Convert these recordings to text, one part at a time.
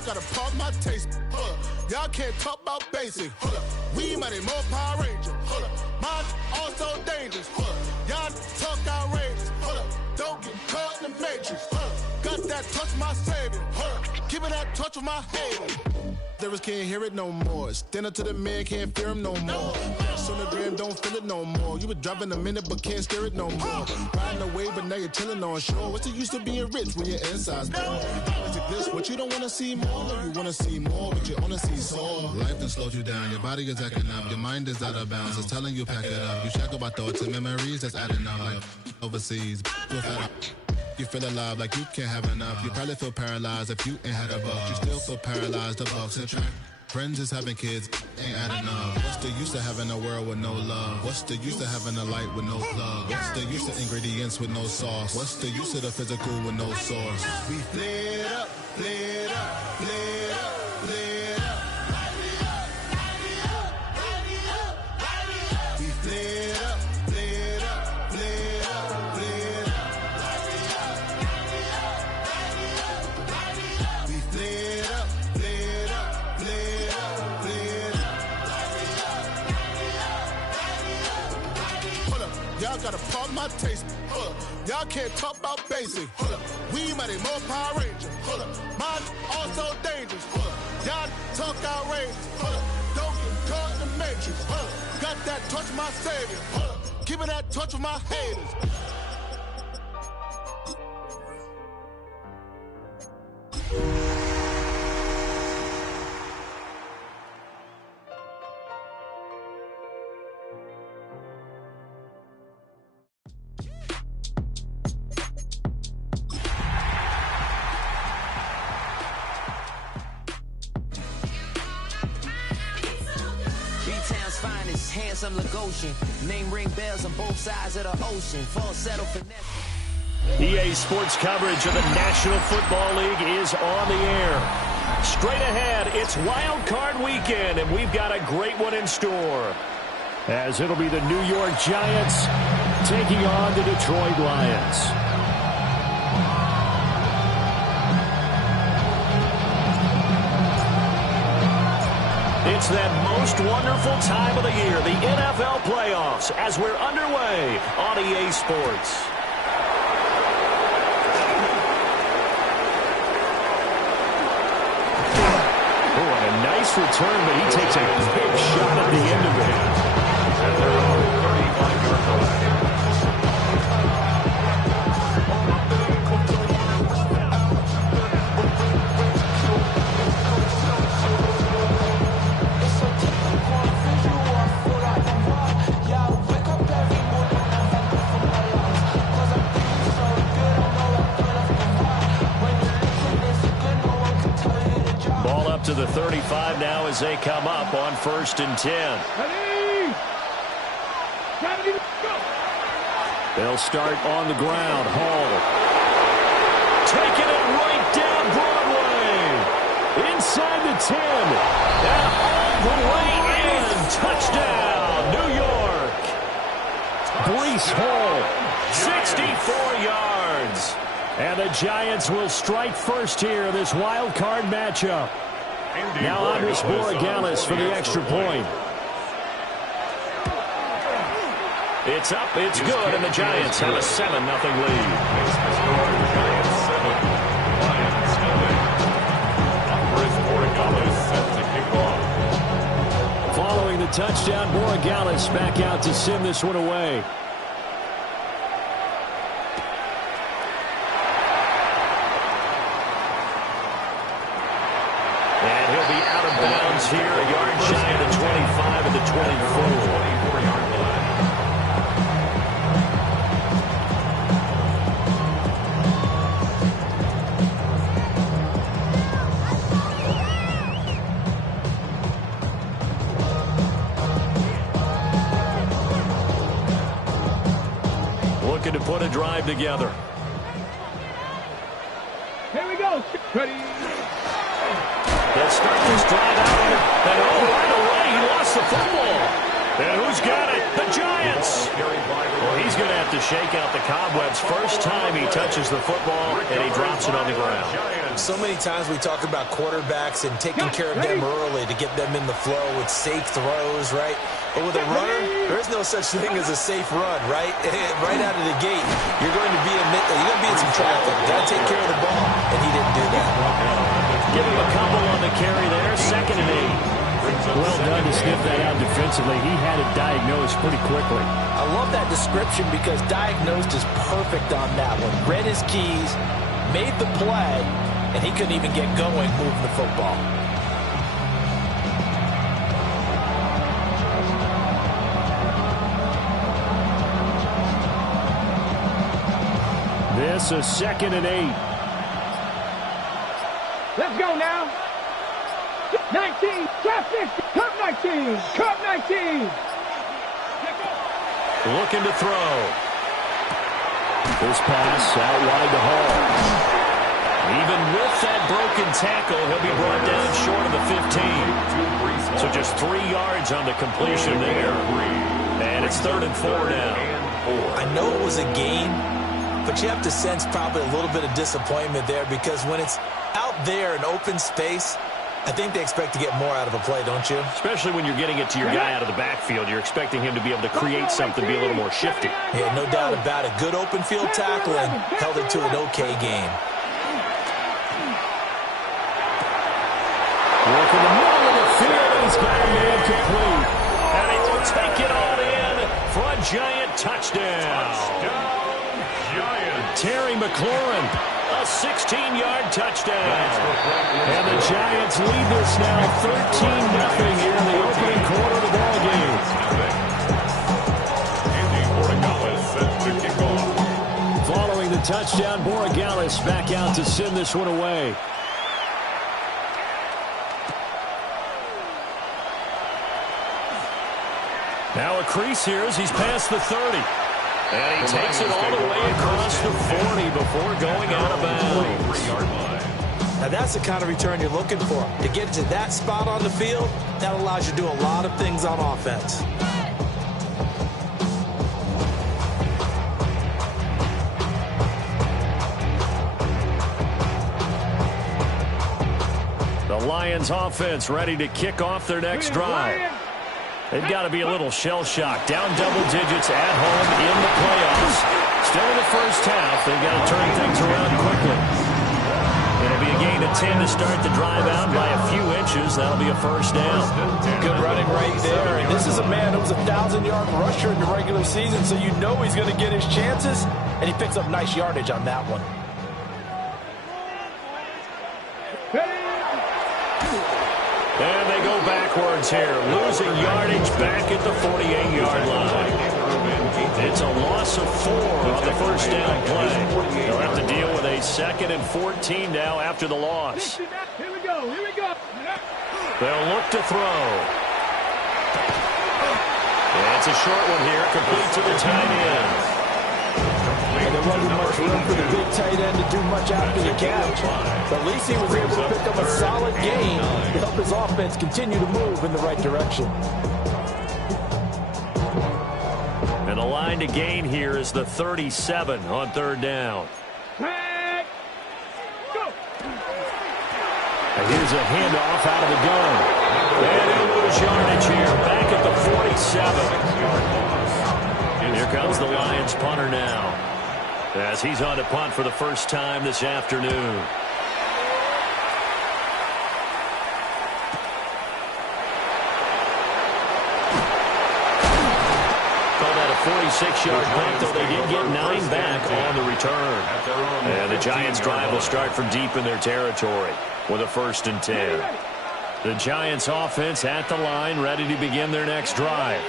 y'all gotta pop my taste. Hold up. Y'all can't talk about basic. Hold up. We money more Power Ranger. Hold up. Mine also dangerous. Hold up. Y'all talk outrageous. Hold up. Don't get caught in the matrix. Hold up. Got that touch my savior. Hold up. Give it that touch with my haters. Lyrics can't hear it no more. Stand up to the man, can't fear him no more. Sonogram don't feel it no more. You been driving a minute but can't steer it no more. Riding away but now you're chilling on shore. What's the use of being rich when your inside's poor? This, what you don't wanna see more. You wanna see more, but you wanna see sore. Life done slowed you down. Your body is acting up. Your mind is out of bounds. It's telling you pack it up. You shackle by thoughts and memories that's adding up. Like overseas, feel fed up. You feel alive like you can't have enough. You probably feel paralyzed if you ain't had a buck. You still feel paralyzed, the bucks and track. Friends is having kids, ain't adding up. What's the use of having a world with no love? What's the use of having a light with no plug? What's the use of ingredients with no sauce? What's the use of the physical with no source? We flared up, flared up, flared up, flared up. We flared up, flared up, flared up, flared up. We flared up, flared up, flared up, flared up. Hold up, y'all gotta pop my taste. Hold up, y'all can't talk about basic. Hold up, we money more Power Ranger. Hold up, mine also dangerous. Hold up, y'all talk outrageous. Hold up, don't get caught in the matrix. Hold up, got that touch my savior. Hold up, give it that touch with my haters. B-Town's finest, handsome Lagosian. Name ring bells on both sides of the ocean. Falsetto finesse. EA Sports coverage of the National Football League is on the air. Straight ahead, it's Wild Card Weekend, and we've got a great one in store. As it'll be the New York Giants taking on the Detroit Lions. It's that most wonderful time of the year, the NFL playoffs, as we're underway on EA Sports. Oh, and a nice return, but he takes a big shot at the end of it. And they're on the 35-yard line. To the 35 now as they come up on 1st and 10. Ready, go. They'll start on the ground. Hall taking it right down Broadway. Inside the 10. And all the way in. Touchdown, New York. Breece Hall, 64 yards. And the Giants will strike first here, this wild card matchup. Now Andres Borregales for the extra point. It's up, it's good, and the Giants have a 7-0 lead. Giants 7, Lions 0. Andres Borregales set to kick off. Following the touchdown, Borregales back out to send this one away. Here, a yard shy of the 25 and the 24-yard line. Looking to put a drive together. Here we go. Ready. Let's start this drive out, and right away, he lost the football. And who's got it? The Giants. Well, he's going to have to shake out the cobwebs. First time he touches the football, and he drops it on the ground. So many times we talk about quarterbacks and taking care of them early to get them in the flow with safe throws, right? But with a runner, there is no such thing as a safe run, right? Right out of the gate, you're going to be in some traffic. You got to take care of the ball, and he didn't do that. Give him a couple on the carry there. 2nd and 8. Well done to sniff that out defensively. He had it diagnosed pretty quickly. I love that description because diagnosed is perfect on that one. Read his keys, made the play, and he couldn't even get going moving the football. This is 2nd and 8. Let's go now. 19, traffic, Cup 19, Cup 19. Looking to throw. This pass out wide to Hall. Even with that broken tackle, he'll be brought down short of the 15. So just 3 yards on the completion there. And it's 3rd and 4 now. I know it was a gain, but you have to sense probably a little bit of disappointment there because when it's out there in open space, I think they expect to get more out of a play, don't you? Especially when you're getting it to your guy out of the backfield. You're expecting him to be able to create something, be a little more shifty. Yeah, no doubt about it. Good open field tackle and held it to an okay game. Work in the middle of the field, and he's got a man complete. And he will take it all in for a Giant touchdown. Terry McLaurin, a 16-yard touchdown. And the Giants lead this now 13-0 here in the opening quarter of the ballgame. Following the touchdown, Borregales back out to send this one away. Now a crease here as he's past the 30. And he takes it all the way across the 40 before going out of bounds. Now that's the kind of return you're looking for. To get to that spot on the field, that allows you to do a lot of things on offense. The Lions offense ready to kick off their next drive. They've got to be a little shell-shocked. Down double digits at home in the playoffs. Still in the first half. They've got to turn things around quickly. It'll be a gain of 10 to start the drive out by a few inches. That'll be a first down. Good running right there. And this is a man who was a 1,000-yard rusher in the regular season, so you know he's going to get his chances. And he picks up nice yardage on that one. And they go backwards here, losing yardage back at the 48-yard line. It's a loss of 4 on the first down play. They'll have to deal with a 2nd and 14 now after the loss. Here we go, here we go. They'll look to throw. And it's a short one here, complete to the tight end. And there wasn't much room for the big tight end to do much after the catch. But at least he was able to pick up a solid gain to help his offense continue to move in the right direction. And the line to gain here is the 37 on 3rd down. Tag. Go. And here's a handoff out of the gun. And he'll lose yardage here, back at the 47. Here comes the Lions punter now, as he's on to punt for the first time this afternoon. Call that a 46-yard punt, though they did get 9 back on the return. And the Giants' drive will start from deep in their territory with a 1st and 10. The Giants' offense at the line, ready to begin their next drive.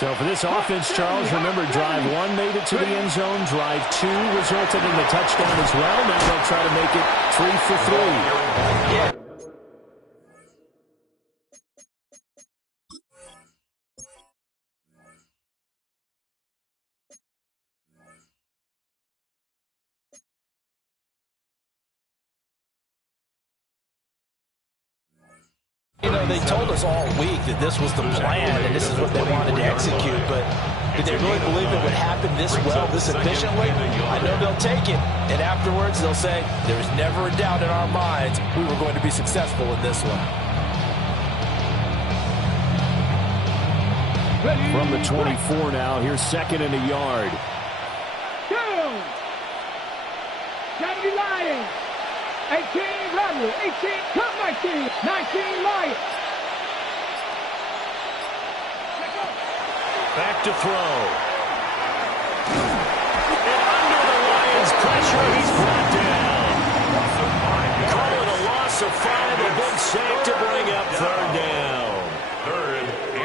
So for this offense, Charles, remember drive 1 made it to the end zone. Drive 2 resulted in the touchdown as well. Now they'll try to make it 3 for 3. Yeah. they told us all week that this was the plan and this is what they wanted to execute, but did they really believe it would happen this well, this efficiently? I know they'll take it, and afterwards they'll say, there was never a doubt in our minds we were going to be successful in this one. From the 24 now, here's second and a yard. Two. 70 Lions. 18 Rebels. 18 Cup 19. 19 Lions. Back to throw. And under the Lions' pressure, he's brought down. Call it a loss of 5, a big save to bring up third down.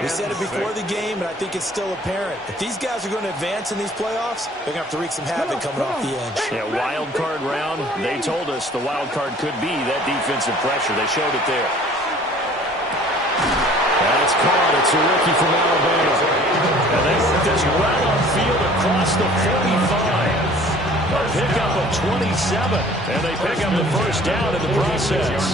We said it before the game, and I think it's still apparent. If these guys are going to advance in these playoffs, they're going to have to wreak some havoc coming off the edge. Yeah, wild card round. They told us the wild card could be that defensive pressure. They showed it there. That's caught. It's a rookie from Alabama. And they put this well upfield across the 45. A pickup of 27. And they pick up the first down in the process.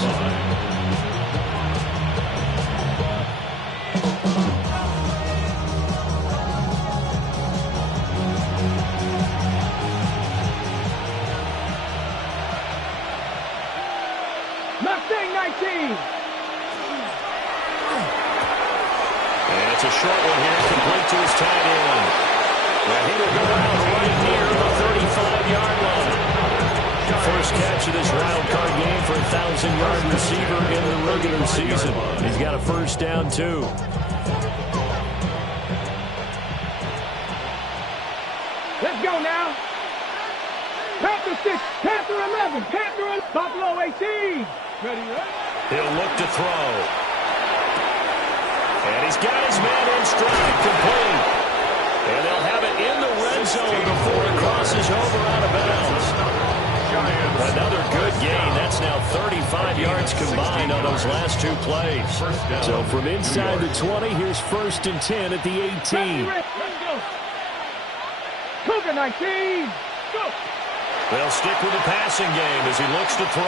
Mustang 19. And it's a short one here, complete to his tight end. Now he will go out right near the 35-yard line. The first catch of this wild card game for a 1,000-yard receiver in the regular season. He's got a first down, too. Let's go now. Panther 6, Panther 11, Panther 11, Buffalo 18. Ready, right? He'll look to throw. And he's got his man in stride, complete. And they'll have it in the red zone before it crosses over out of bounds. Another good gain. That's now 35 yards combined on those last two plays. So from inside the 20, here's first and 10 at the 18. Let's go. Cougar 19. Go. They'll stick with the passing game as he looks to throw.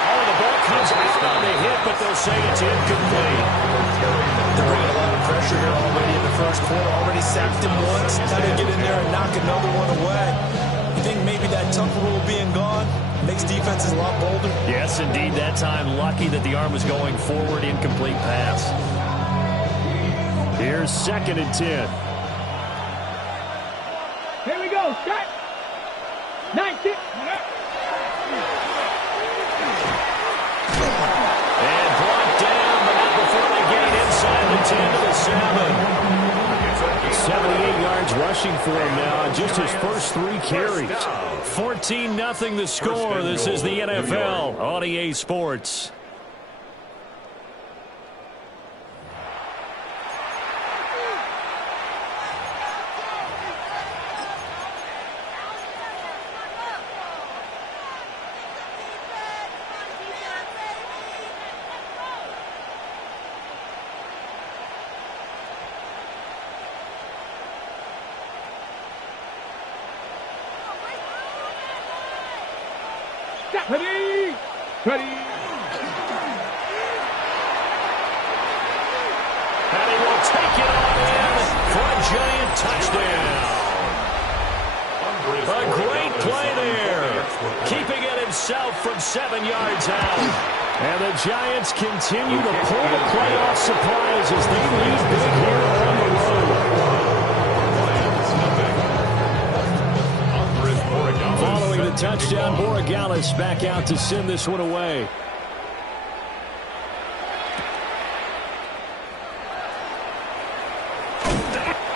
Oh, the ball comes out on the hit, but they'll say it's incomplete. They're bringing a lot of pressure here already in the first quarter. Already sacked him once. Now they get in there and knock another one away. You think maybe that tough rule being gone makes defenses a lot bolder? Yes, indeed. That time, lucky that the arm was going forward. Incomplete pass. Here's second and 10. Here we go. Shot. 19. And brought down, but not before they get it inside the 10 to the 7. 78 yards rushing for him now, just his first 3 carries. 14-0 the score. This is the NFL on EA Sports. Ready. Ready. And he will take it on in for a giant touchdown. A great play there. Keeping it himself from 7 yards out. And the Giants continue to pull the playoff surprise as they lead big here on the road. Following the touchdown, Borregales back out to send this one away.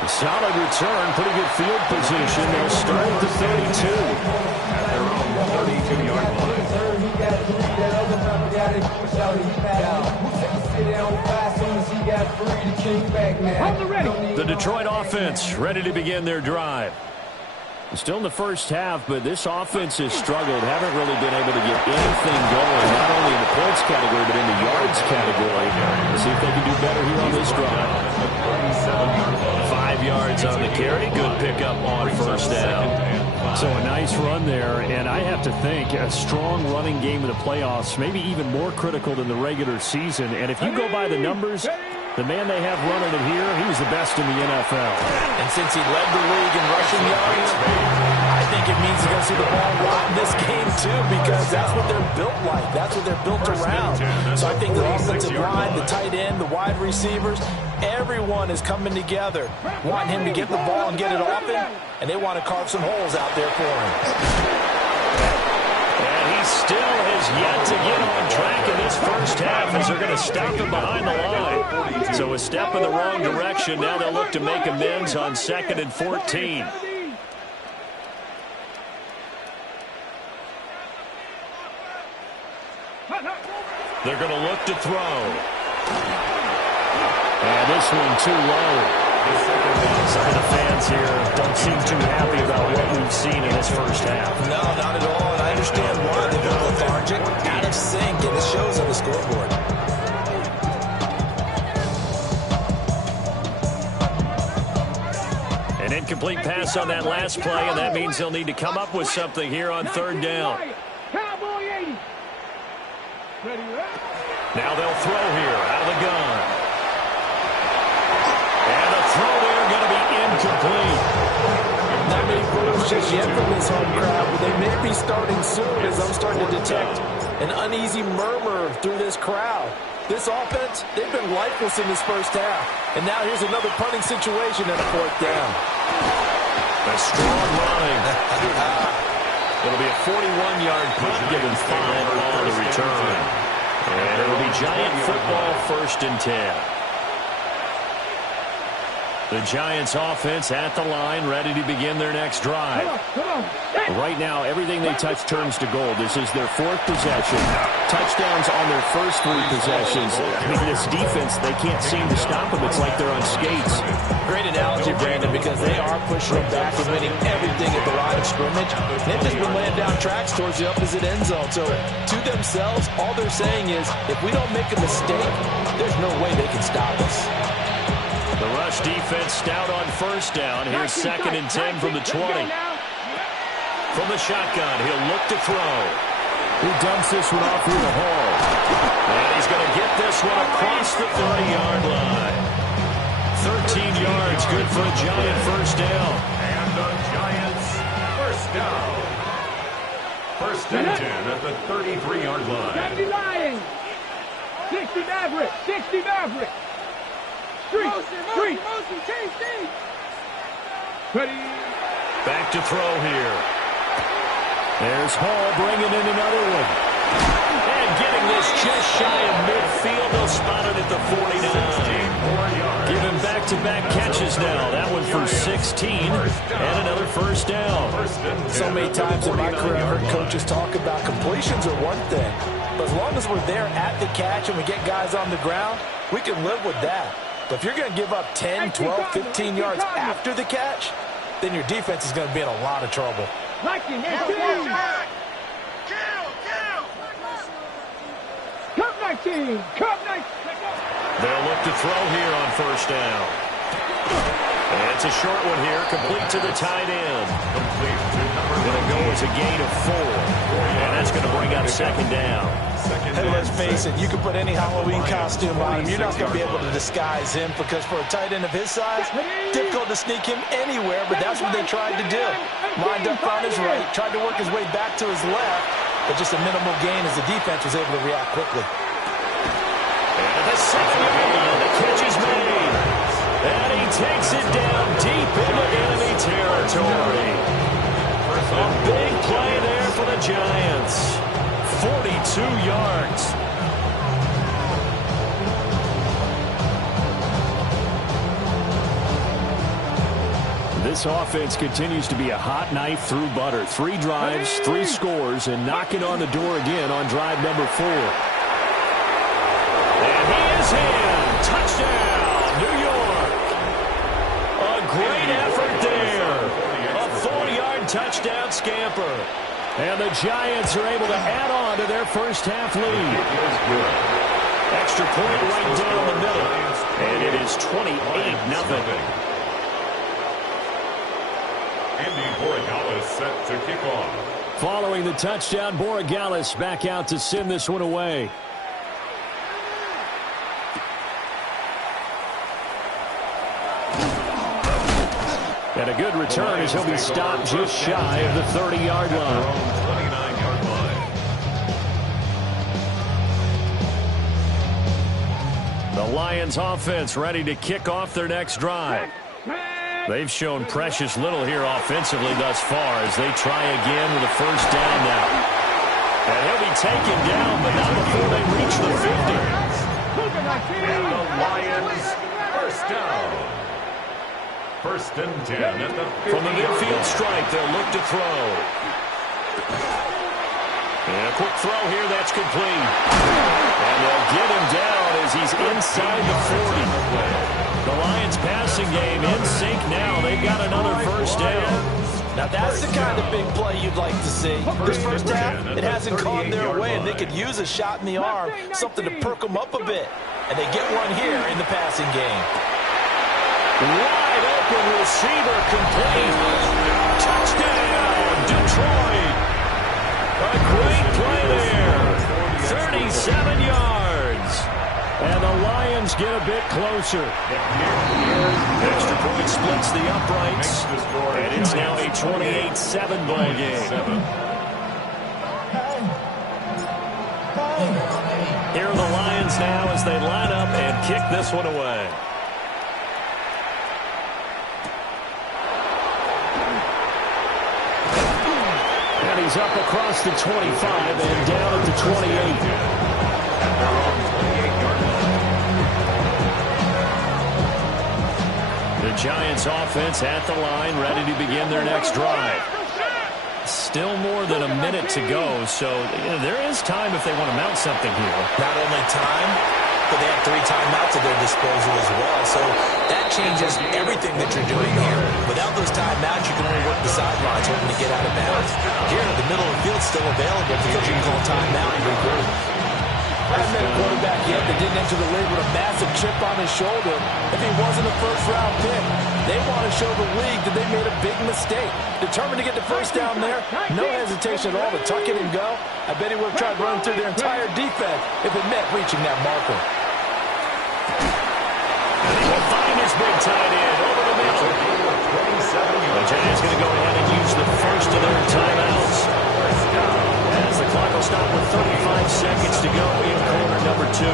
A solid return, pretty good field position. They'll start at the 32. At their own 32-yard line. The Detroit offense ready to begin their drive. Still in the first half, but this offense has struggled. Haven't really been able to get anything going, not only in the points category, but in the yards category. Let's see if they can do better here on this drive. 5 yards on the carry. Good pickup on first down. So a nice run there, and I have to think a strong running game in the playoffs, maybe even more critical than the regular season. And if you go by the numbers, the man they have running it here, he was the best in the NFL. And since he led the league in rushing yards, I think it means he's going to see the ball a lot in this game too, because that's what they're built like. That's what they're built around. So I think the offensive line, the tight end, the wide receivers, everyone is coming together, wanting him to get the ball and get it often, and they want to carve some holes out there for him. And he still has yet to get on track in this first half as they're going to stop him behind the line. So a step in the wrong direction. Now they'll look to make amends on 2nd and 14. They're going to look to throw. And this one too low. Some of the fans here don't seem too happy about what we've seen in this first half. No, not at all, and I understand why. They've been lethargic, out of sync, and it shows on the scoreboard. An incomplete pass on that last play, and that means they'll need to come up with something here on 3rd down. Now they'll throw here out of the gun. And the throw there going to be incomplete. Not many photos just yet from this home crowd, but they may be starting soon as I'm starting to detect an uneasy murmur through this crowd. This offense, they've been lifeless in this first half. And now here's another punting situation and a 4th down. A strong running. It'll be a 41-yard punt, given 5 on the return. And it'll be Giant football, 1st and 10. The Giants offense at the line, ready to begin their next drive. Right now, everything they touch turns to gold. This is their 4th possession. Touchdowns on their first 3 possessions. I mean, this defense, they can't seem to stop them. It's like they're on skates. Great analogy, Brandon, because they are pushing them back and winning everything at the line of scrimmage. They've just been laying down tracks towards the opposite end zone. So to themselves, all they're saying is, if we don't make a mistake, there's no way they can stop us. The rush defense stout on 1st down. Here's 2nd and 10 from the 20. From the shotgun, he'll look to throw. He dumps this one off through the hole. And he's going to get this one across the 30-yard line. 13 yards, good for a Giant first down. And the Giants first down. 1st and 10 at the 33-yard line. 70 Lions. 60 Maverick. 60 Maverick. Street. Ready. Back to throw here. There's Hall bringing in another one. And getting this just shy of midfield. They'll spot it at the 49. Giving back-to-back catches now. That one for 16. And another first down. So many times in my career, I've heard coaches talk about completions are one thing. But as long as we're there at the catch and we get guys on the ground, we can live with that. But if you're going to give up 10, 12, 15 yards after the catch, then your defense is going to be in a lot of trouble. Cup 19. They'll look to throw here on 1st down. And it's a short one here, complete to the tight end. Going to go as a gain of 4. And that's going to bring up 2nd down. Hey, let's face it, you can put any Halloween costume on him. You're not going to be able to disguise him because for a tight end of his size, difficult to sneak him anywhere, but that's what they tried to do. Lined up on his right, tried to work his way back to his left, but just a minimal gain as the defense was able to react quickly. And at the 7-yard line, the catch is made. And he takes it down deep into enemy territory. A big play there for the Giants. 42 yards. This offense continues to be a hot knife through butter. 3 drives, 3 scores, and knocking on the door again on drive number 4. And he is in. Touchdown, New York. A great effort there. A 4-yard touchdown scamper. And the Giants are able to add on to their first half lead. Extra point right down the middle. And it is 28-0. Andy Borregales set to kick off. Following the touchdown, Borregales back out to send this one away. And a good return as he'll be stopped just shy of the 30-yard line. 29-yard line. The Lions offense ready to kick off their next drive. They've shown precious little here offensively thus far as they try again with a first down now. And he'll be taken down, but not before they reach the 50. And the Lions first down. First and 10 at the 50. From the midfield strike, they'll look to throw. And a quick throw here, that's complete. And they'll get him down as he's inside the 40. The Lions passing game in sync now. They've got another first down. Now that's the kind of big play you'd like to see. This first half, it hasn't gone their way, and they could use a shot in the arm, something to perk them up a bit. And they get one here in the passing game. Wide open receiver complete. Touchdown, Detroit. A great play there. 37 yards. And the Lions get a bit closer. Extra point splits the uprights. And it's now a 28-7 ball game. Here are the Lions now as they line up and kick this one away. And he's up across the 25 and down at the 28. The Giants offense at the line, ready to begin their next drive. Still more than a minute to go, so there is time if they want to mount something here. Not only time, but they have 3 timeouts at their disposal as well, so that changes everything that you're doing here. Without those timeouts, you can only work the sidelines hoping to get out of bounds. Here, the middle of the field's still available because you can call timeout and regroup. Hasn't been a quarterback yet that didn't enter the league with a massive chip on his shoulder. If he wasn't a first-round pick, they want to show the league that they made a big mistake. Determined to get the first down there, no hesitation at all to tuck it and go. I bet he would have tried running through their entire defense if it meant reaching that marker. And he will find his big tight end over the middle. The Giants going to go ahead and use the first of their timeouts. As the clock will stop with 35 seconds to go in quarter number 2.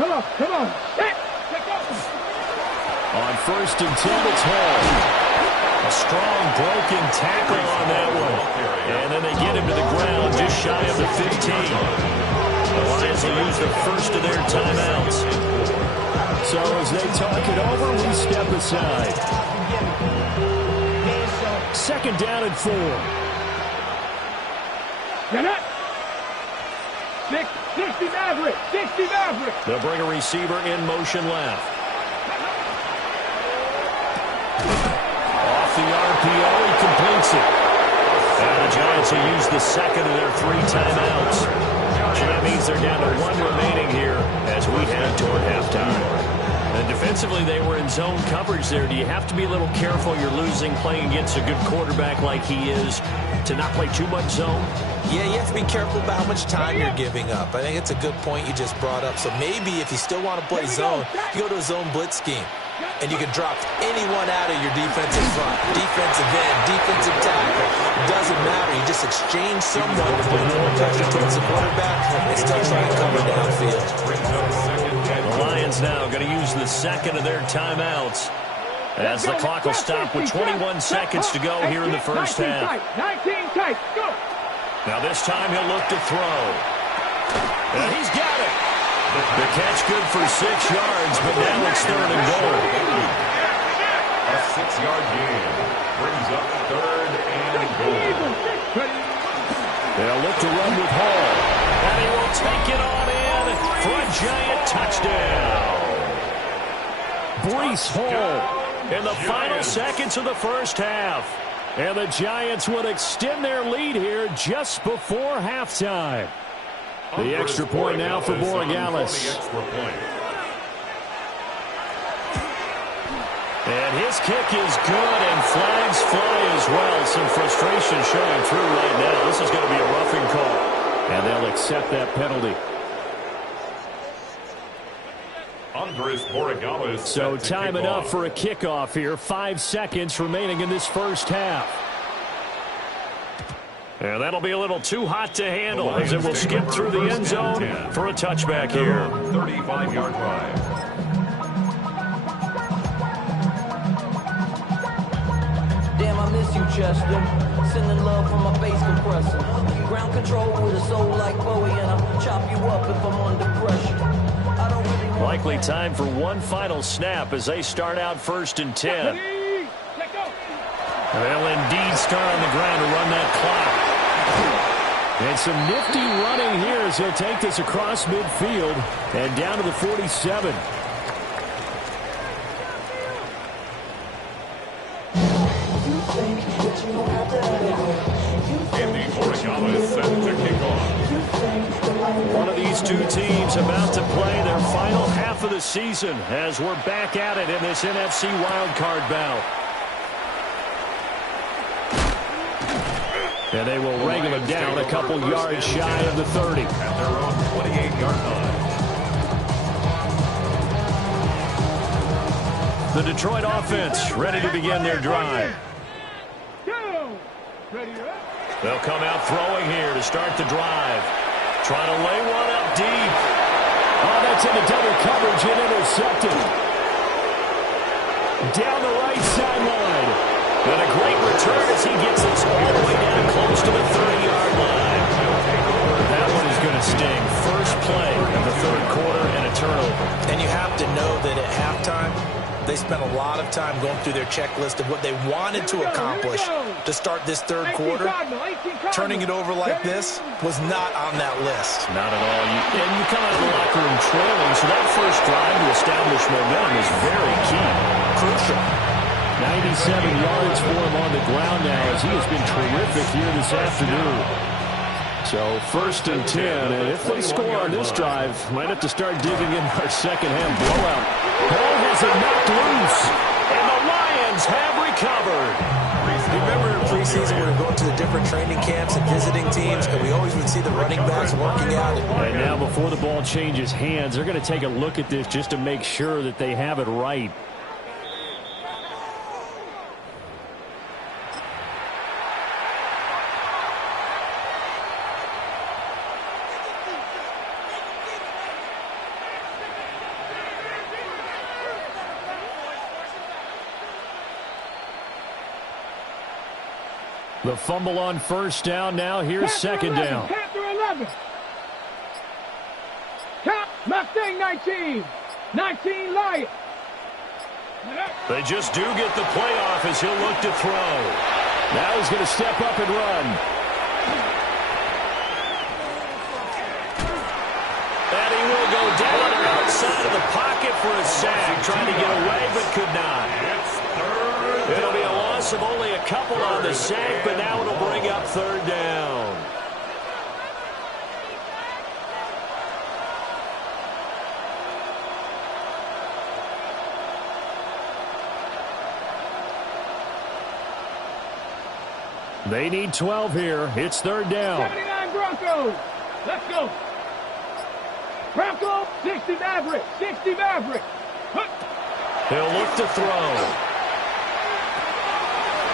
Come on. On first and 10, it's Hall. A strong broken tackle on that one. And then they get him to the ground just shy of the 15. The Lions will use the first of their timeouts. So as they talk it over, we step aside. Second down and 4. Get it. 60 Maverick. 60 Maverick. They'll bring a receiver in motion left. Off the RPO, he completes it. And the Giants will use the second of their 3 timeouts. So that means they're down to 1 remaining here as we head toward halftime. And defensively, they were in zone coverage there. Do you have to be a little careful? You're losing playing against a good quarterback like he is to not play too much zone? Yeah, you have to be careful about how much time you're giving up. I think it's a good point you just brought up. So maybe if you still want to play zone, you go to a zone blitz scheme. And you can drop anyone out of your defensive front. Defensive end, defensive tackle. Doesn't matter. You just exchange someone to bring more pressure towards the quarterback and still try and cover downfield. The Lions now going to use the second of their timeouts as the clock will stop with 21 seconds to go here in the first half. 19 tight. Go. Now this time he'll look to throw. And he's got it. The catch good for 6 yards, but now it's 3rd and goal. A 6-yard gain brings up 3rd and goal. They'll look to run with Hall. And he will take it on in for a giant touchdown. Breece Hall in the final seconds of the first half. And the Giants would extend their lead here just before halftime. The extra point now for Borregales. And his kick is good, and flags fly as well. Some frustration showing through right now. This is going to be a roughing call, and they'll accept that penalty. Andres Borregales. So time enough for a kickoff here. 5 seconds remaining in this first half. And that'll be a little too hot to handle as it will skip through the end zone for a touchback here. 35-yard drive. Damn, I miss you, Chester. Sending love from my bass compressor. Ground control with a soul like Bowie, and I'll chop you up if I'm under pressure. I don't really want Likely time for one final snap as they start out 1st and 10. They'll indeed start on the ground to run that clock. And some nifty running here as he'll take this across midfield and down to the 47. Andy Borregales set to kick off. One of these two teams about to play their final half of the season as we're back at it in this NFC wildcard bout. And they will wrangle him down a couple yards shy of the 30. At their own 28-yard line. The Detroit offense ready to begin their drive. They'll come out throwing here to start the drive. Trying to lay one up deep. Oh, that's into double coverage and intercepted. Down the right sideline. And a great return as he gets this all the way down close to the 30-yard line. That one is going to sting. First play of the third quarter and a turnover. And you have to know that at halftime, they spent a lot of time going through their checklist of what they wanted to accomplish to start this third quarter. Turning it over like this was not on that list. Not at all. And you come out of the locker room trailing, so that first drive to establish momentum is very key. Crucial. 97 yards for him on the ground now as he has been terrific here this afternoon. So 1st and 10, and if they score on this drive, might have to start digging in our second-half blowout. Ball has it knocked loose, and the Lions have recovered. Remember in preseason we were going to the different training camps and visiting teams, and we always would see the running backs working out. And now before the ball changes hands, they're going to take a look at this just to make sure that they have it right. The fumble on first down. Now here's second down. Panther 11. Count Mustang 19. 19 Lions. They just do get the playoff as he'll look to throw. Now he's going to step up and run. And he will go down and outside of the pocket for a sack. Trying to get away but could not. It'll be a loss of only a couple on the sack, but now it'll bring up third down. They need 12 here. It's third down. 79 Broncos. Let's go. Broncos, 60 Maverick. 60 Maverick. He'll look to throw.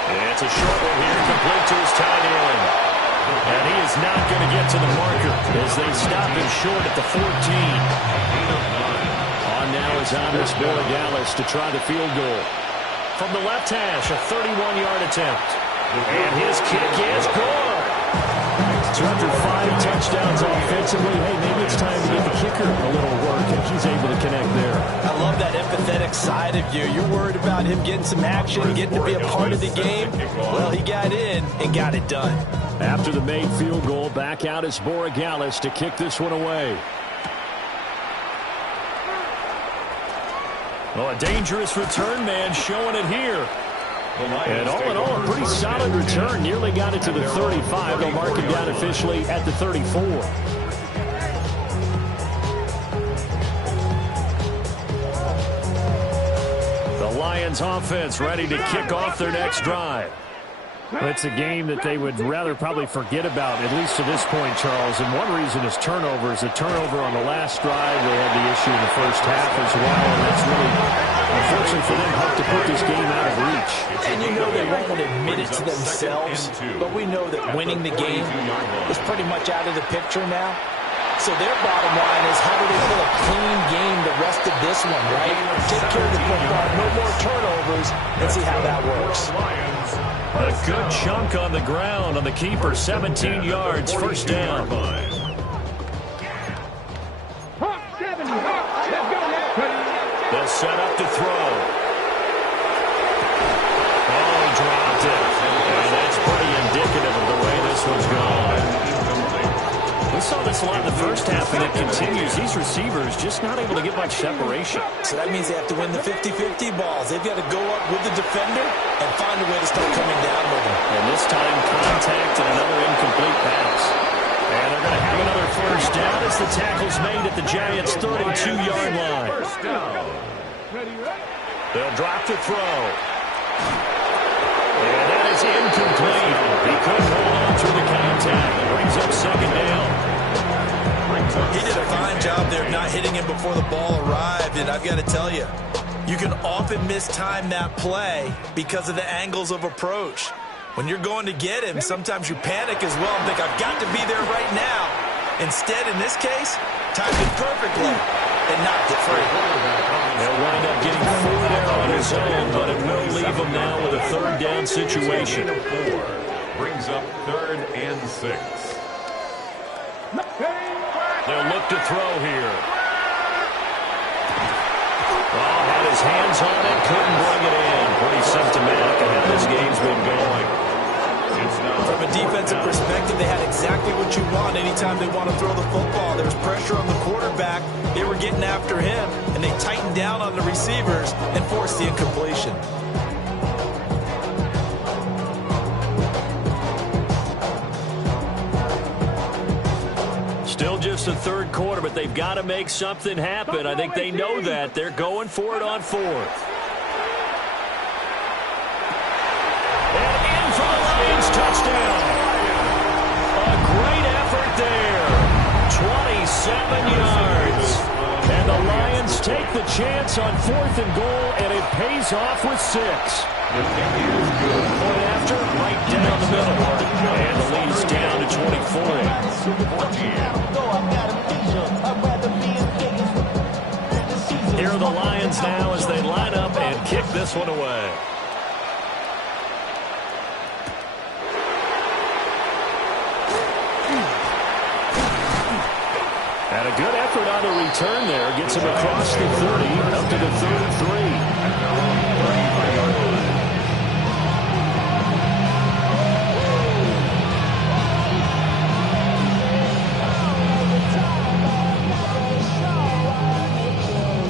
And it's a short one here, complete to his tight end. And he is not going to get to the marker as they stop him short at the 14. On now is Andres Borregales to try the field goal. From the left hash, a 31-yard attempt. And his kick is good. So after 5 touchdowns offensively, hey, maybe it's time to get the kicker a little work, and he's able to connect there. I love that empathetic side of you. You're worried about him getting some action, getting to be a part of the game. Well, he got in and got it done. After the made field goal, back out is Borregales to kick this one away. Oh, a dangerous return man showing it here. And all in all, a pretty solid return. Nearly got it to the 35. They'll mark it down officially at the 34. Lions offense ready to kick off their next drive. It's a game that they would rather probably forget about, at least to this point, Charles. And one reason is turnovers. A turnover on the last drive. They had the issue in the first half as well. And that's really, unfortunately for them, helped to put this game out of reach. And you know they won't admit it to themselves, but we know that winning the game is pretty much out of the picture now. So their bottom line is, how do they play a clean game the rest of this one, right? Take care of the football, no more turnovers, and see how that works. A good chunk on the ground on the keeper, 17 yards, first down. Hawk 70, Hawk, let's go now. They'll set up to throw. Oh, he dropped it. And that's pretty indicative of the way this one's gone. We saw this a lot in the first half, and it continues. These receivers just not able to get much separation. So that means they have to win the 50-50 balls. They've got to go up with the defender and find a way to start coming down with him. And this time, contact and another incomplete pass. And they're going to have another first down as the tackle's made at the Giants' 32-yard line. First down. They'll drop to throw. And that is incomplete. He couldn't hold on through the contact. Brings up second down. He did a fine job there not hitting him before the ball arrived, and I've got to tell you, you can often mistime that play because of the angles of approach. When you're going to get him, sometimes you panic as well and think, I've got to be there right now. Instead, in this case, timed it perfectly and knocked it free. They'll wind up getting 4 there on his own, but it will leave him now with a third down situation. 4 brings up 3rd and 6. They'll look to throw here. Oh, had his hands on it, couldn't bring it in. Pretty symptomatic of how this game's been going. From a defensive perspective, they had exactly what you want anytime they want to throw the football. There was pressure on the quarterback. They were getting after him, and they tightened down on the receivers and forced the incompletion. Still just a third quarter, but they've got to make something happen. I think they know that. They're going for it on 4th. And in for the Lions, touchdown. A great effort there. 27 yards. And the Lions take the chance on 4th and goal, and it pays off with 6. Point after, right down the middle. And the lead's down to 24. Here are the Lions now as they line up and kick this one away. And a good effort on the return there. Gets him across the 30, up to the 33.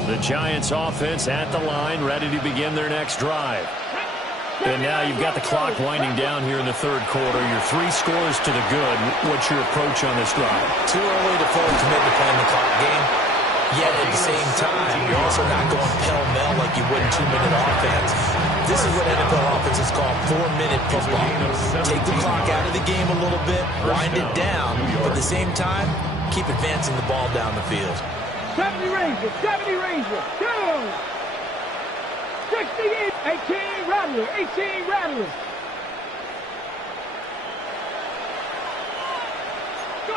The Giants offense at the line, ready to begin their next drive. And now you've got the clock winding down here in the third quarter. Your 3 scores to the good. What's your approach on this drive? Too early to fully commit to playing the clock game. Yet at the same time, you're also not going pell-mell like you would in 2-minute offense. This is what NFL offenses call 4-minute football. Take the clock out of the game a little bit, wind it down, but at the same time, keep advancing the ball down the field. 70 Rangers, 70 Rangers, go! 68, 18 Rattlers, 18 Rattlers. Go!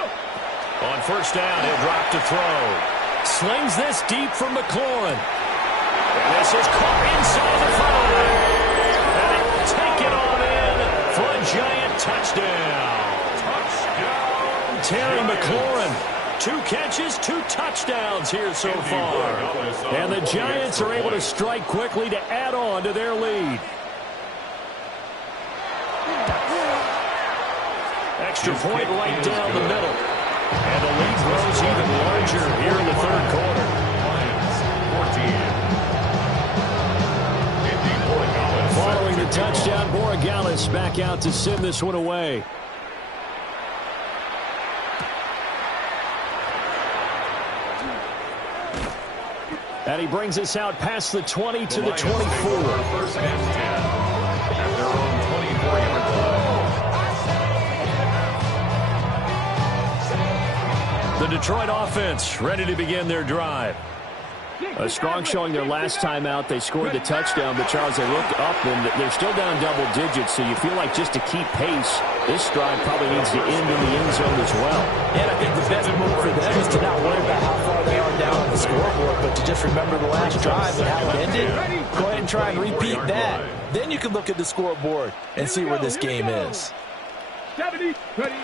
On first down, he'll drop to throw. Slings this deep from McLaurin. And this is caught inside the 5. And it will take it on in for a Giant touchdown. Touchdown. Terry McLaurin. 2 catches, 2 touchdowns here so far. And the Giants are able to strike quickly to add on to their lead. Extra point right down the middle. And the lead grows even larger here in the third quarter. Following the touchdown, Borregales back out to send this one away. And he brings us out past the 20 to the 24. First and 10 at their own 24-yard line. The Detroit offense ready to begin their drive. A strong showing their last time out. They scored the touchdown, but Charles, they looked up and they're still down double digits, so you feel like just to keep pace, this drive probably needs to end in the end zone as well. And I think the best move for them is to not worry about how far they are down on the scoreboard, but to just remember the last drive and how it ended. Go ahead and try and repeat that. Then you can look at the scoreboard and see where this game is. 70, ready.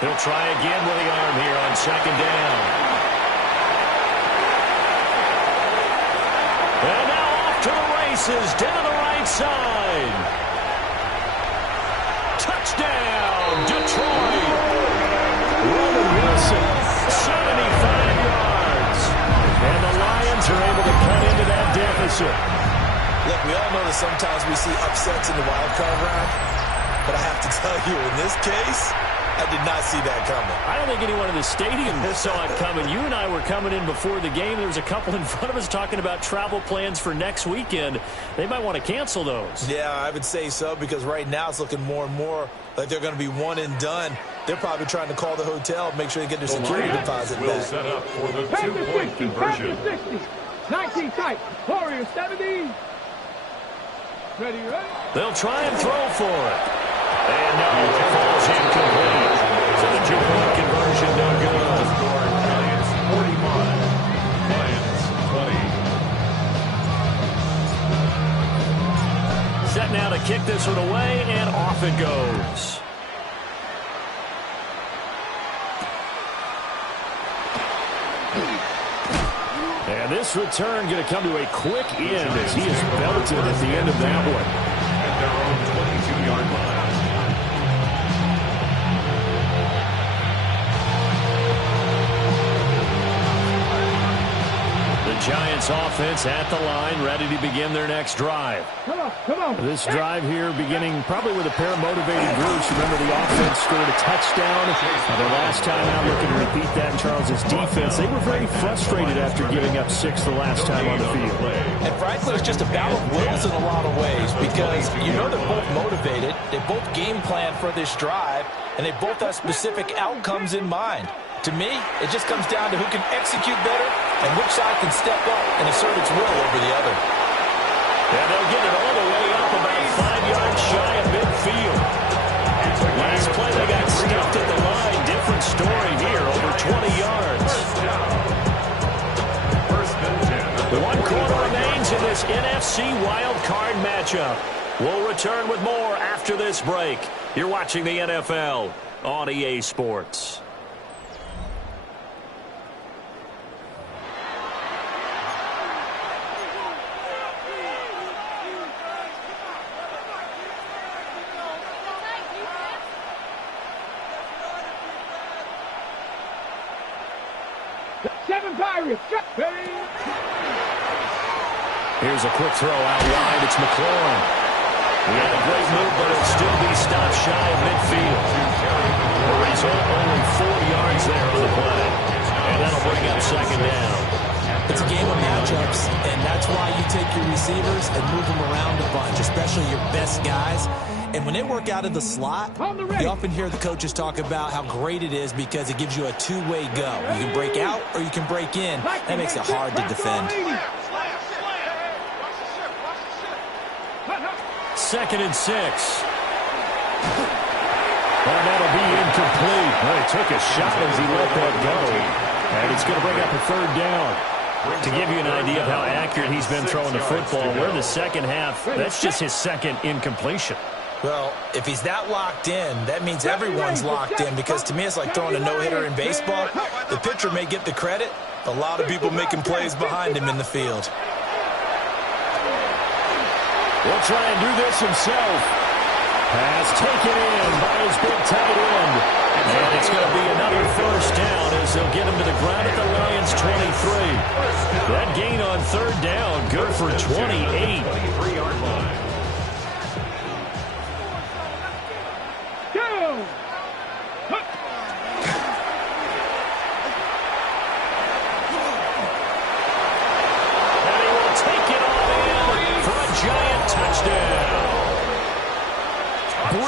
He'll try again with the arm here on second down. And now off to the races down the right side. Touchdown, Detroit. Roman Wilson, 75 yards. And the Lions are able to cut into that deficit. Look, we all know that sometimes we see upsets in the wild card round, but I have to tell you, in this case, I did not see that coming. I don't think anyone in the stadium saw it coming. You and I were coming in before the game. There was a couple in front of us talking about travel plans for next weekend. They might want to cancel those. Yeah, I would say so, because right now it's looking more and more like they're going to be one and done. They're probably trying to call the hotel, make sure they get their security deposit will back. Set up for the Panther 2-point 60, conversion. Panther 60. 19 tight. Warriors 70. Ready, ready. They'll try and throw for it. And no, it falls incomplete. So the 2-point conversion no good. Score Giants 41, Lions 20. Set now to kick this one away, and off it goes. And this return going to come to a quick end as he is belted at the end of that one. At their own 22-yard line. The Giants offense at the line, ready to begin their next drive. Come on, come on. This drive here beginning probably with a pair of motivated groups. Remember, the offense scored a touchdown. The last time out, looking to repeat that in Charles's defense. They were very frustrated after giving up 6 the last time on the field. And frankly, it's just a battle of wills in a lot of ways, because you know they're both motivated. They both game plan for this drive, and they both have specific outcomes in mind. To me, it just comes down to who can execute better and which side can step up and assert its will over the other. And they'll get it all the way up about 5 yards shy of midfield. Last play, they got stuffed at the line. Different story here, over 20 yards. First and 10. 1 quarter remains in this NFC wild card matchup. We'll return with more after this break. You're watching the NFL on EA Sports. Pirates. Ready. Here's a quick throw out wide. It's McLaurin. He had a great move, but it'll still be stopped shy of midfield. The result, only 4 yards there on the play. And that'll bring up second down. It's a game of matchups, and that's why you take your receivers and move them around a bunch, especially your best guys. And when they work out of the slot, you often hear the coaches talk about how great it is because it gives you a two-way go. You can break out or you can break in. That makes it hard to defend. Second and 6. And that'll be incomplete. Well, he took a shot as he let that go. And it's going to bring up a third down. To give you an idea of how accurate he's been throwing the football, we're in the second half. That's just his second incompletion. Well, if he's that locked in, that means everyone's locked in, because to me it's like throwing a no-hitter in baseball. The pitcher may get the credit, a lot of people making plays behind him in the field. He'll try and do this himself. Pass taken in by his big tight end. And it's going to be another first down as they'll get him to the ground at the Lions 23. That gain on third down, good for 28. 23-yard line.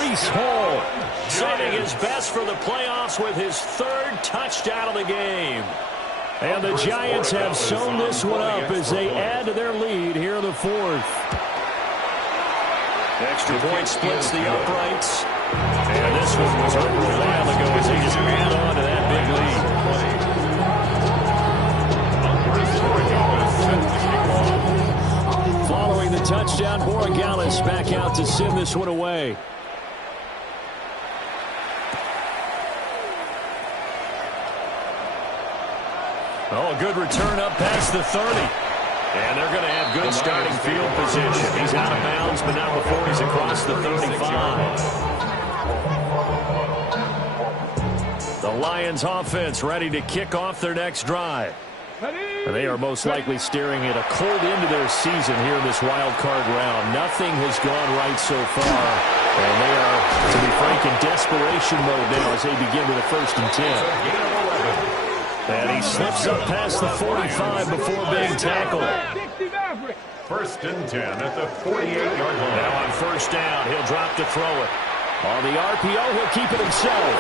Breece Hall, saving his best for the playoffs with his 3rd touchdown of the game. And the Giants have sewn this one up as they add to their lead here in the 4th. Extra point splits the uprights. And this one was over a while ago as they just add on to that big lead. Following the touchdown, Borregales back out to send this one away. Oh, a good return up past the 30. And they're going to have good starting field position. He's out of bounds, but not before he's across the 35. The Lions offense ready to kick off their next drive. And they are most likely staring at a cold end to their season here in this wild card round. Nothing has gone right so far. And they are, to be frank, in desperation mode now as they begin with a 1st and 10. And he slips up past the 45 before being tackled. 1st and 10 at the 48-yard line. Now on 1st down, he'll drop to throw it. On the RPO, he'll keep it himself.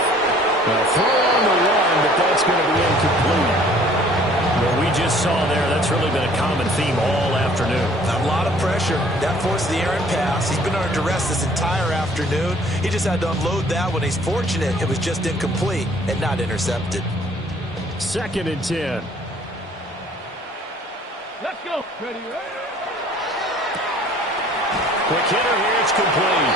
Now throw on the run, but that's going to be incomplete. What we just saw there, that's really been a common theme all afternoon. A lot of pressure. That forced the errant pass. He's been under duress this entire afternoon. He just had to unload that one. He's fortunate it was just incomplete and not intercepted. 2nd and 10. Let's go. Ready. Quick hitter here. It's complete.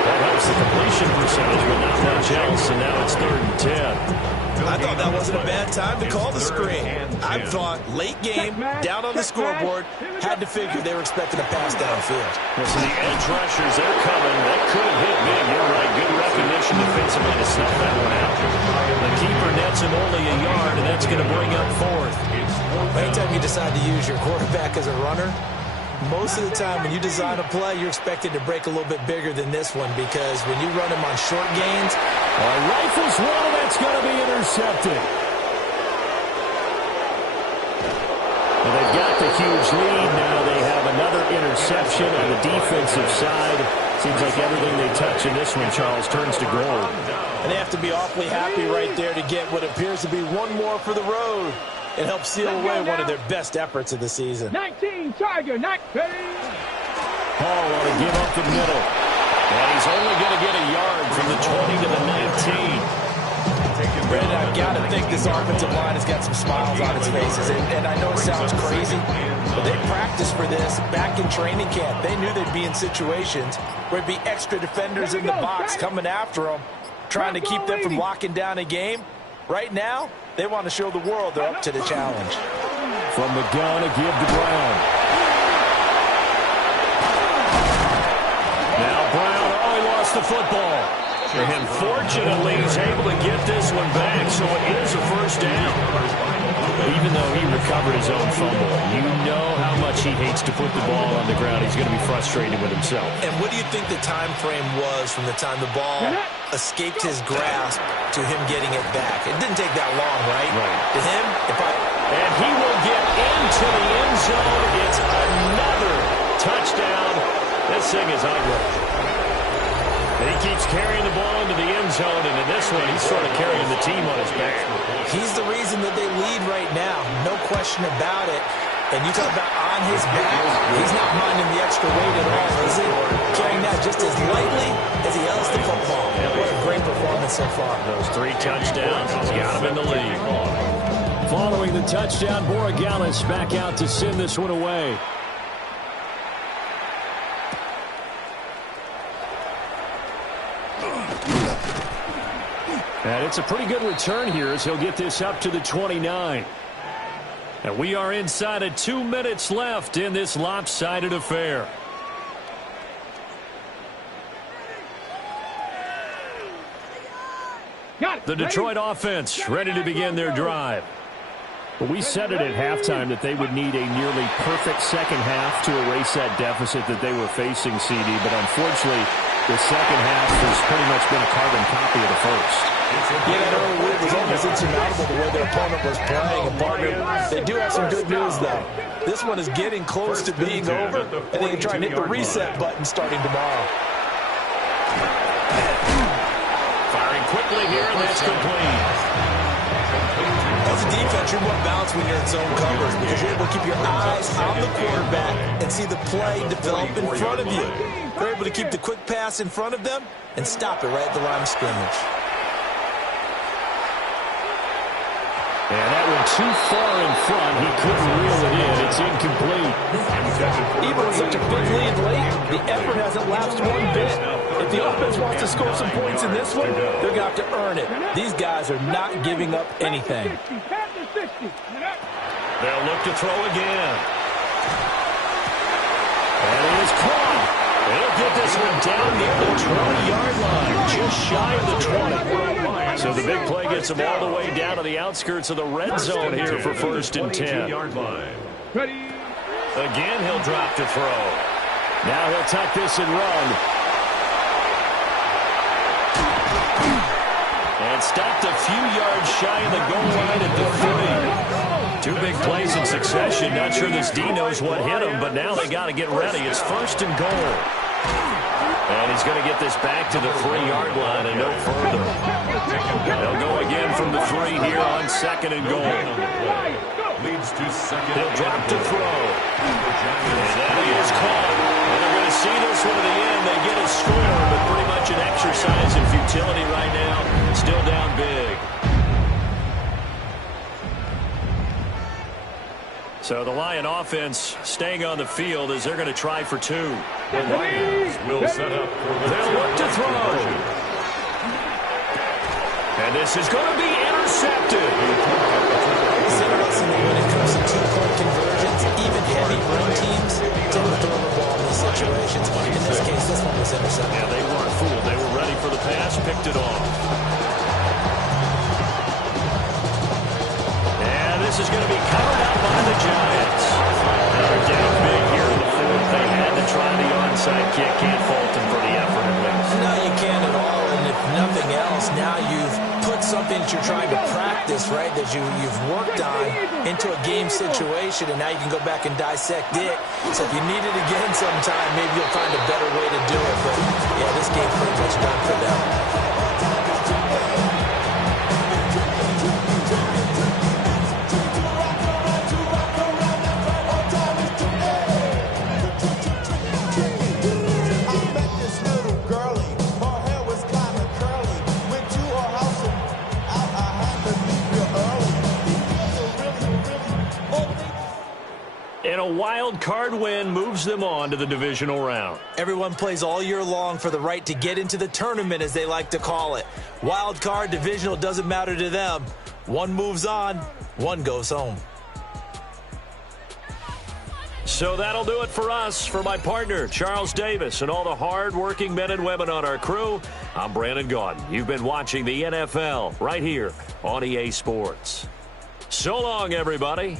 That helps the completion percentage, but not much else. And now it's 3rd and 10. I thought that wasn't a bad time to call the screen. I thought late game, down on the scoreboard, had to figure they were expecting a pass downfield. So the edge rushers, they're coming. That could have hit big. You're right. Good recognition defensively to snuff that one out. The keeper nets him only a yard, and that's going to bring up 4th. Anytime you decide to use your quarterback as a runner, most of the time when you design a play, you're expected to break a little bit bigger than this one because when you run him on short gains, rifles one, that's going to be intercepted. Well, they've got the huge lead now. They have another interception on the defensive side. Seems like everything they touch in this one, Charles, turns to gold. And they have to be awfully happy right there to get what appears to be one more for the road. It helps seal away one of their best efforts of the season. 19, Tiger, 19. Hall want to give up the middle. And he's only going to get a yard from the 20 to the 19. Brandon, I've got to think this offensive line has got some smiles on its faces. And I know it sounds crazy, but they practiced for this back in training camp. They knew they'd be in situations where there'd be extra defenders in the box coming after them, trying to keep them from locking down a game. Right now, they want to show the world they're up to the challenge. From the gun, a give to Brown. Now Brown, he lost the football. And fortunately, he's able to get this one back, so it is a 1st down. Even though he recovered his own fumble, you know how much he hates to put the ball on the ground. He's going to be frustrated with himself. And what do you think the time frame was from the time the ball escaped his grasp to him getting it back? It didn't take that long, right? To him, and he will get into the end zone. It's another touchdown. This thing is ugly. And he keeps carrying the ball into the end zone, and in this one, he's sort of carrying the team on his back. He's the reason that they lead right now. No question about it. And you talk about on his back, he's not minding the extra weight at all, is he? Carrying that just as lightly as he has the football. What a great performance so far. Those 3 touchdowns, he's got him in the lead. Following the touchdown, Borregales back out to send this one away. And it's a pretty good return here as he'll get this up to the 29. And we are inside of 2 minutes left in this lopsided affair. The Detroit offense ready to begin their drive. Well, we said it at halftime that they would need a nearly perfect second half to erase that deficit that they were facing, CD. But unfortunately, the second half has pretty much been a carbon copy of the first. Yeah, that early lead was almost insurmountable the way their opponent was playing. And partner, they do have some good news, though. This one is getting close to being over, and they can try and hit the reset button starting tomorrow. here, and that's complete. As a defense, you're more balanced when you're in zone coverage because you're able to keep your eyes on the quarterback and see the play develop in front of you. They're able to keep the quick pass in front of them and stop it right at the line of scrimmage. And that went too far in front. He couldn't reel it in. It's incomplete. Even with such a big lead late, the effort hasn't lapsed one bit. If the offense wants to score some points in this one, they're going to have to earn it. These guys are not giving up anything. They'll look to throw again. And he is caught. They'll get this one down near the 20-yard line, just shy of the 20. So the big play gets him all the way down to the outskirts of the red zone here for 1st and 10. Again, he'll drop to throw. Now he'll tuck this and run. And stopped a few yards shy of the goal line at the 3. 2 big plays in succession. Not sure this D knows what hit him, but now they got to get ready. It's 1st and goal. And he's going to get this back to the 3-yard line and no further. They'll go again from the 3 here on 2nd and goal. He'll drop to throw. And now he is caught. And they're going to see this one to the end. They get a score, but pretty much an exercise in futility right now. Still down big. So the Lion offense staying on the field as they're going to try for 2. The Lions will set up for the They'll look to throw. And this is going to be intercepted. It's interesting that when it comes to 2-point conversions, even heavy run teams tend to throw the ball in these situations. In this case, this one was intercepted. Yeah, they weren't fooled. They were ready for the pass, picked it off. And this is going to be covered up by the Giants. They're down big here in the 4th. They had to try the onside kick. Can't fault them for the effort at least. No, you can't at all. And if nothing else, now you've put something that you're trying to practice, right, that you've worked on into a game situation, and now you can go back and dissect it. So if you need it again sometime, maybe you'll find a better way to do it. But, yeah, this game's pretty much done for them. And a wild card win moves them on to the divisional round. Everyone plays all year long for the right to get into the tournament, as they like to call it. Wild card, divisional, doesn't matter to them. One moves on, one goes home. So that'll do it for us. For my partner, Charles Davis, and all the hard-working men and women on our crew, I'm Brandon Gaudin. You've been watching the NFL right here on EA Sports. So long, everybody.